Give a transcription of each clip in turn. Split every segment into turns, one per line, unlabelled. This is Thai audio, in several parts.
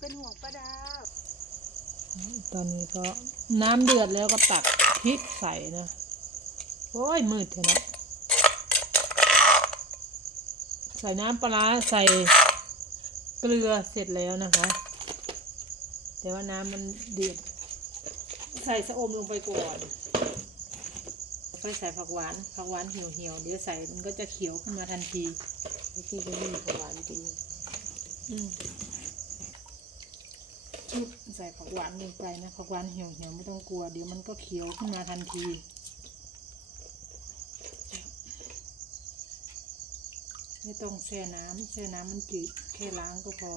เป็นห่วงป้าดาว
ตอนนี้ก็น้ำเดือดแล้วก็ตักพริกใส่นะโอ้ยมืดเถอะนะใส่น้ำปลาใส่เกลือเสร็จแล้วนะคะแต่ว่าน้ำมันเดือดใส่สะอมลงไปก่อนค่อยใส่ผักหวานเหี่ยวๆเดี๋ยวใส่มันก็จะเขียวขึ้นมาทันทีที่จะมีผักหวานจริงชุบใส่ผักหวานลงไปนะผักหวานเหี่ยวๆไม่ต้องกลัวเดี๋ยวมันก็เขียวขึ้นมาทันทีไม่ต้องแช่น้ำมันจืดแค่ล้างก็พอ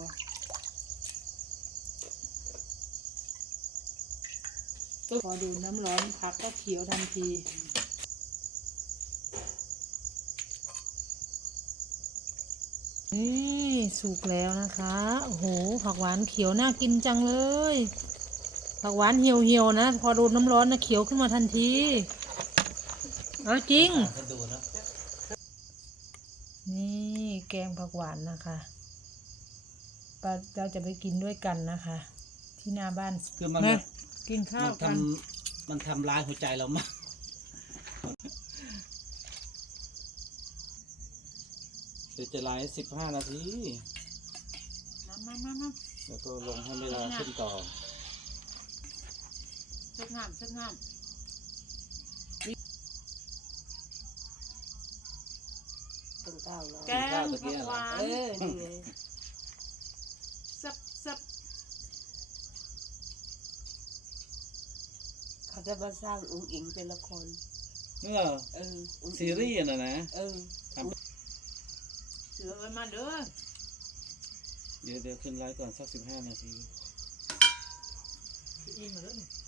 พอดูน้ำร้อนผักก็เขียวทันทีนี่สุกแล้วนะคะโอ้โหผักหวานเขียวน่ากินจังเลยผักหวานเหี่ยวๆนะพอโดนน้ำร้อนนะเขียวขึ้นมาทันทีเอาจริงนี่แกงผักหวานนะคะเราจะไปกินด้วยกันนะคะที่หน้าบ้าน
คือมัน
กินข้าวกัน
มันทำร้ายหัวใจเรามากเดี๋ยวจะไลฟ์15 นาที
มา
แล้วก็ลงให้เวลาขึ้นต่อ
เช็ดน้ำแกงผักหวานซับ
เขาจะมาสร้างอุ้งอิงเป็นละคร
ซีรีส์นะ
เสือมาเด้อ
เดี๋ยวขึ้นไลฟ์ก่อนสัก15 นาที
อิ่มเลย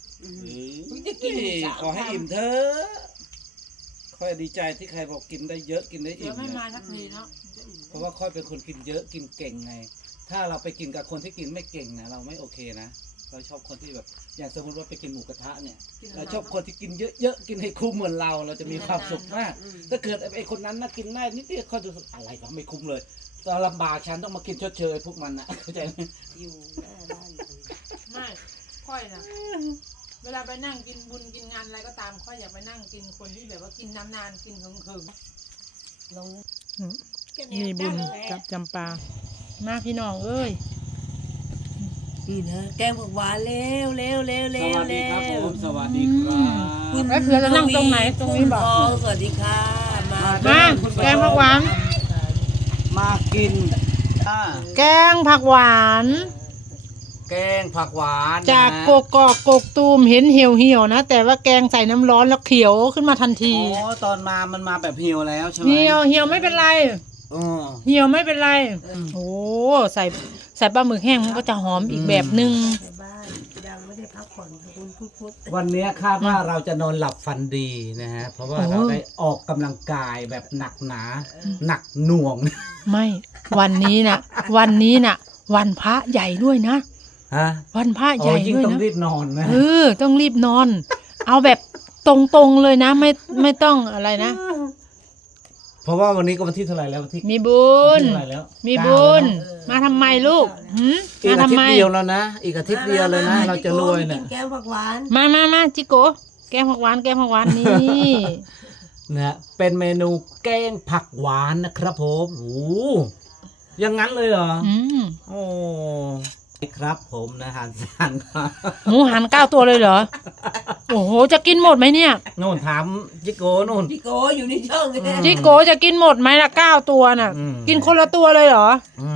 ขอให้อิ่มเถอะค่อยดีใจที่ใครบอกกินได้เยอะกินได้อิ่ม
ไม่มาสักทีเนาะ
เพราะว่าค่อยเป็นคนกินเยอะกินเก่งไงถ้าเราไปกินกับคนที่กินไม่เก่งนะเราไม่โอเคนะเราชอบคนที่แบบอย่างสมมติว่าไปกินหมูกระทะเนี่ยเราชอบคนที่กินเยอะๆกินให้คุ้มเหมือนเราจะมีความสุขมากถ้าเกิดไอ้คนนั้นนะกินได้นิดเดียวเขาจะอะไรก็ไม่คุ้มเลยตอนลำบากฉันต้องมากินชดเชยพวกมันนะเข้าใจไหม
อยู่หน้าบ้าน
ไม่ค่อยนะเวลาไปนั่งกินบุญกินงานอะไรก็ตามค่อยอยากไปนั่งกินคนที่แบบว่ากินนานๆกินเคิงๆลงมีบุญกับจำปามาพี่น้องเอ้ย
นี่นะแกงผักหวานเร็ว
สวัสดีครับผมสวัสดีครับ
แล้วเสือจะนั่งตรงไหนตรงนี้บอก
สวัสดีค่ะ
มาแกงผักหวาน
มากิน
แกงผักหวาน
แกงผักหวาน
จากกกตูมเห็นเหี่ยวนะแต่ว่าแกงใส่น้ำร้อนแล้วเขียวขึ้นมาทันที
อ๋อตอนมันมาแบบเหี่ยวแล้วใช่ไหม
เหี่ยวไม่เป็นไรเหี่ยวไม่เป็นไรโอ้ใส่ปลาหมึกแห้งมันก็จะหอมอีกแบบนึง
บ้านยังไม่ได้พักผ่อนคุณพุทธ
วันนี้คาดว่าเราจะนอนหลับฝันดีนะฮะเพราะว่าเราได้ออกกำลังกายแบบหนักหนาหนักหน่วง
ไม่วันนี้นะวันพระใหญ่ด้วยนะวันพระใหญ่ด้วยนะ
ต้องรีบนอนนะ
ต้องรีบนอนเอาแบบตรงๆเลยนะไม่ต้องอะไรนะ
เพราะว่าวันนี้ก็วันที่เท่าไหร่แล้ววันที่
มีบุญมีบุญมาทำไมลูก
อีกอาทิตย์เดียวแล้วนะอีกอาทิตย์เดียวเลยนะเราจะรวยเนี่ย
แกงผักหวาน
มาจิโกแกงผักหวานนี่
นะเป็นเมนูแกงผักหวานนะครับผมโอ้ยังงั้นเลยเหรอโอ้ครับผมนะหันครับ
หมูหัน9 ตัวเลยเหรอโอ้โหจะกินหมดไหมเนี่ย
โน่นถามจิโก้โน่น
จิโก้อยู่ในช่อง
จิโก้จะกินหมดไหมล่ะ9 ตัวน่ะกินคนละตัวเลยเหรอ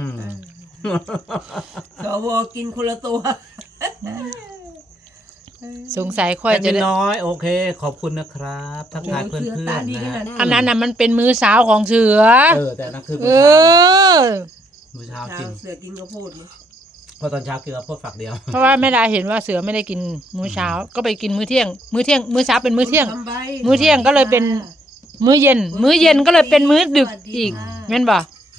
สวกินคนละตัว
สงสัยค่อยจะ
น้อยโอเคขอบคุณนะครับทักทายเพื่อน
ๆอันนั้นน่ะมันเป็นมื้อเช้าของเสือ
แต่นั่นคือมื้อเช้าจริง
เสือกินข้าวโพด
พอตอนเช้ากินข้าวโพดฝักเดียว
เพราะว่าแม่ดาเห็นว่าเสือไม่ได้กินมื้อเช้าก็ไปกินมื้อเที่ยงมื้อเช้าเป็นมื้อเที่ยงมื้อเที่ยงก็เลยเป็นมื้อเย็นก็เลยเป็นมื้อดึกอีกแม่นบ่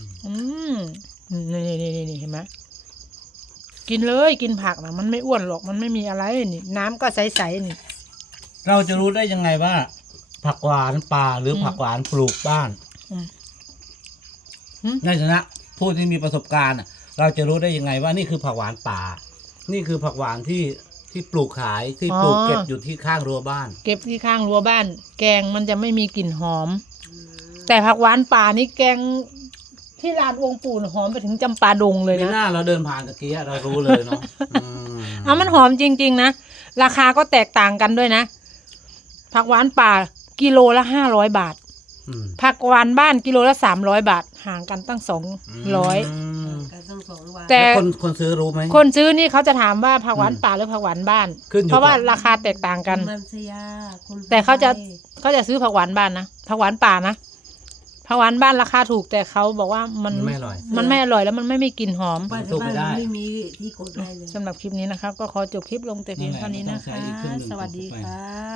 นี่เห็นไหมกินเลยกินผักนะมันไม่อ้วนหรอกมันไม่มีอะไรนี่น้ำก็ใสๆนี่
เราจะรู้ได้ยังไงว่าผักหวานป่าหรือผักหวานปลูกบ้านในฐานะผู้ที่มีประสบการณ์เราจะรู้ได้ยังไงว่านี่คือผักหวานป่า นี่คือผักหวานที่ปลูกขายที่ปลูกเก็บอยู่ที่ข้างรั้วบ้าน
เก็บที่ข้างรั้วบ้าน แกงมันจะไม่มีกลิ่นหอม แต่ผักหวานป่านี่แกงที่ร้านองค์ปู่หอมไปถึงจำปาดงเลย
ไม่
นะ
น่าเราเดินผ่านตะกี้เรารู้เลยเนาะ
เอามันหอมจริงๆนะราคาก็แตกต่างกันด้วยนะผักหวานป่ากิโลละ500 บาท ผักหวานบ้านกิโลละ300 บาทห่างกันตั้ง200
กันต้อง2 วัน
แต่
คนซื้อรู้ไหม
คนซื้อนี่เขาจะถามว่าผักหวานป่าหรือผักหวานบ้าน
ขึ้นอยู่
เพราะว่า
กับ
ราคาแตกต่างกัน
มันสยาคน
แต่เขาจะซื้อผักหวานบ้านนะผักหวานป่านะผักหวานบ้านราคาถูกแต่เขาบอกว่ามัน
ไม่อร่อย
มันไม่อร่อยแล้วมันไม่มีกลิ่นหอม
บ้าน
สู้ไม่ได้
ไม่มีที่กดได้เลย
สำหรับคลิปนี้นะคะก็ขอจบคลิปลงแต่เพียงเท่านี้นะคะ สวัสดีค่ะ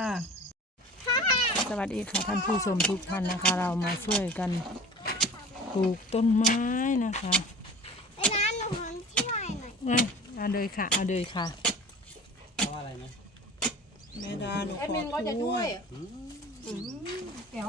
สวัสดีค่ะท่านผู้ชมทุกท่านนะคะ เรามาช่วยกันปลูกต้นไม้นะคะ
ไปร้านหนูของที่ไหนหน่อย
เอาเลยค่ะเอาเลยค่ะ
เพราะอะไรนะ
แม่ดาหนู
แอดมินก็จะช่วย
แก้ว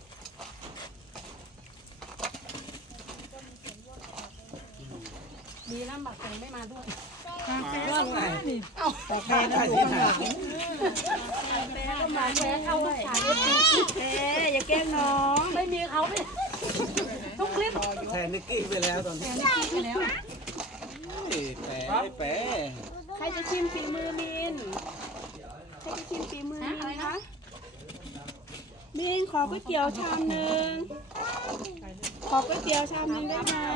ดีนะหมักแตงไม่มาด้วย
เรื่องไหนแต่แม่ก็อยู่ข้างหลังแม่ก็มาแม่เข้าสายแม่อย่าแกล้งน้อง
ไม่มีเขาไม่ทุกคลิป
แทนนิกกี้ไปแล้วตอนนี้
ไปแล้ว
แปะ
ใครจะชิมฝีมือมินใครจะชิมฝีมือมินคะมินขอก๋วยเตี๋ยวชามหนึ่งขอก๋วยเตี๋ยวชามหนึ่งได้ไหม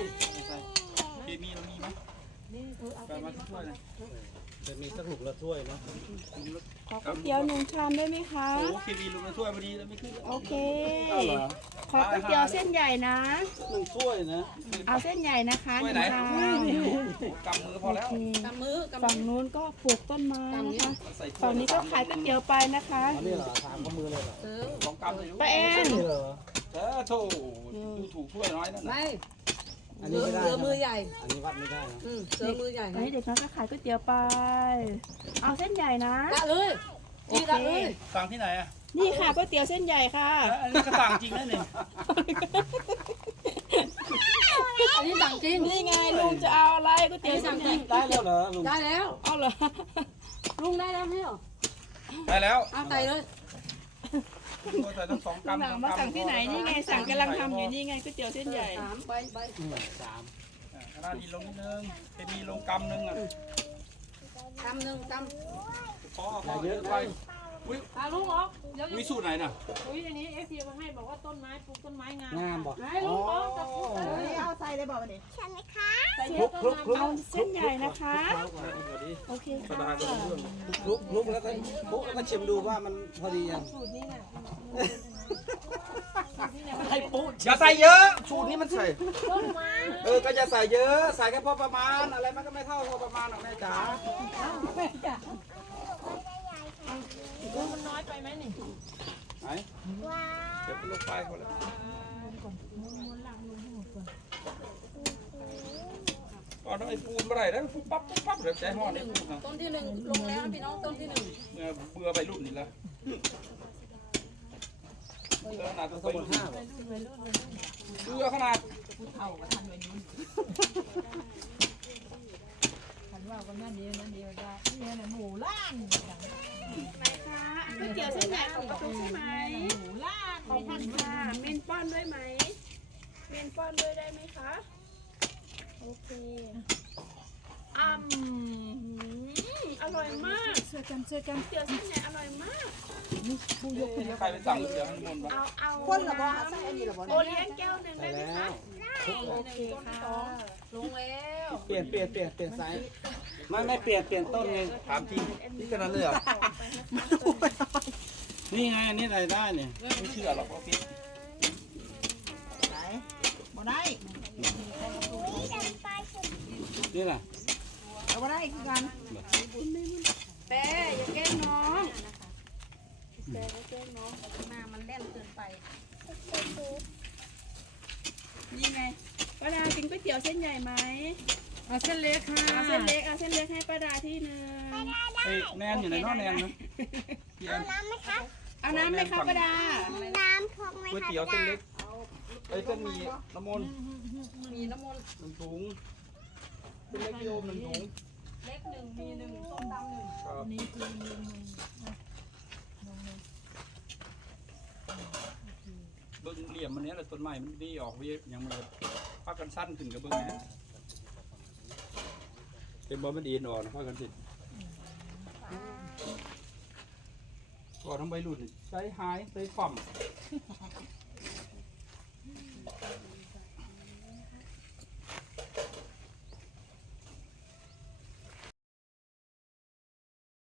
จะมีสักหลุกละถ้วยนะ
ขอก๋วยเตี๋ยว1 ชามได้ไหมคะ
โอ้เคมีลุงมาช่วยพอดีแล้วไม่ขึ้น
โอเค
เอาเหรอ
ขอก๋วยเตี๋ยวเส้นใหญ่นะ
1 ถ้วยนะ
เอาเส้นใหญ่นะคะ
ช่วย
1
ไหน
ชาม
กำมือพอแล้ว
กำมือฝั่งนู้นก็ปลูกต้นไม้นะคะ
ใส่ถ้ว
ฝั่
ย
งนี้ก็ขายก๋วยเตี๋ยวไปนะคะ
อันนี้เหรอถามข้อมือเลยเหรอ
สองกำเลย
ป้าแอน
นี่เหรอ
โธ่ดูถูกถ้วยน้อยนั่นนะ
อันนี้ไม่ได้
เสือมือใหญ่
อันนี้วัดไม่ได้นะ
เสือมือใหญ่
ไอ้เด็กน้อยก็ขายก๋วยเตี๋ยวไป เอาเส้นใหญ่นะ
ละเลย
โอเค
สั่งที่ไหนอ่ะ
นี่ค่ะก๋วยเตี๋ยวเส้นใหญ่ค่ะ
อันนี้ก็สั่งจริงนะเนี่ย
อันนี้สั่งจริง
นี่ไงลุงจะเอาอะไรก๋วยเตี๋ยวเส้นใหญ่
ได้แล้วเหรอลุง
ได้แล้ว
เอาเหรอ
ลุงได้แล้วไม่เหรอ
ได้แล้ว
เอาใส่เลย
ใส่ทั้ง2
ลุง
กำ
หนังมาสั่งที่ไหนนี่ไงสั่งกำลังทำอยู่นี่ไงก๋วยเตี๋ยวเส้นใหญ่
3 ใบ
กระดาษดีลงนิดนึงเคมีลงกำนึงอ่ะ
กำหนึ่งก
พอเยอะไป
ำลุงออกเดี๋ยว
วิสูตรไหนน่ะ
อุ้ยอันนี้FPมาให้บอกว่าต้นไม้ปลูกต้นไม้งาม
งามบอก
ให้ลุงออกจะปลูกอะไร
เอาใส่เลยบอกมาดิใช่ไหมคะ
ใส่เยอะต้นไม้
เอาเส้นใหญ่นะคะ โอเค
กระ
ค่ะ
ดาษก็รู้เรื่อง
ลุกแล้วก็ชิมดูว่ามันพอดียัง
สูตรนี้น่ะ
ให้ปุ๊
อย่าใส่เยอะสูตรนี้มันใส่
ต้นไม้
ก็อย่าใส่เยอะใส่แค่พอประมาณอะไรมันก็ไม่เท่าพอประมาณหรอกแม่จ๋า
มันน้อยไปไหมนี่
ไหนเดี๋ยวลงไปคนละก่อนต้องไอ้ปูนเมื่อไหร่แล้วปุ๊บปั๊บปุ๊บปั๊บเดี๋ยวใจห่อนี่ปูนนะ
ต้นที่1ลงแล้วพี่น้องต้นที่1
เบื่อไปรุ่นนี่ละขนาดตัวหมด5เบื่อขนาด
ไหนคะก๋วยเตี๋ยวเส้นใหญ่ของประตูใช่ไหมขอบคุณค่ะเมนป้อนด้วยไหมเมนป้อนด้วยได้ไหมคะ โอเคอร่อยมากเสือกันเตี๋ยวเส้นใหญ่อร่อยมาก
ใครไปสั่งเสียงมนต์วะ
เอาคนละบ่ใส่อันนี้ละบ่โอเลี้ยงแก้วหนึ่งได้ไหมคะโอเคค่ะ
ลงแล้ว
เปลี่ยนไซส์ไม่เปลี่ยนต้นไง
ถามจริงนี่ขนาดเลยเหรอ
นี่ไงอันนี้ใส่ได้เนี่ย
ไม่เชื่อหรอกว่าพี่
บ่ได้
นี่แหละ
เอาบ่ได้คือกัน
แปอย่าแกล้งน้อง
มามันแน่นเกินไป
นี่ไงป้าดากินก๋วยเตี๋ยวเส้นใหญ่ไหม
เอาเส้นเล็กค่ะ
เอาเส้นเล็กให้ป้าดาที่หนึ่ง
เฮ้ยแนนอยู่ไหนเน้อแนนนะพี่แอน
น้ำไหมคะเอาน้ำไหมคะป้าดา น้ำพกไหม
ก๋วย
คะ
เตี๋ยวเส้นเล็กเส้นหมีน้ำมนต์
มีน้ำมนต์
น้ำถุงเป็นเล็กโยมหนึ่งถุง
เล็กหนึ่งมีหนึ่งส้มตำหนึ่ง
ครับ
อันนี้คือเมนูนะน้อง
เบิ้งเหลี่ยมมันเนี้ยแหละต้นไม้มันดีออกเวียยังมันพักกันสั้นถึงกับเบิ้งนะเป็นบอลมันดีนออกนะพักกันสิก่อนทั้งใบรุ่นใจหายใจฝ่ำ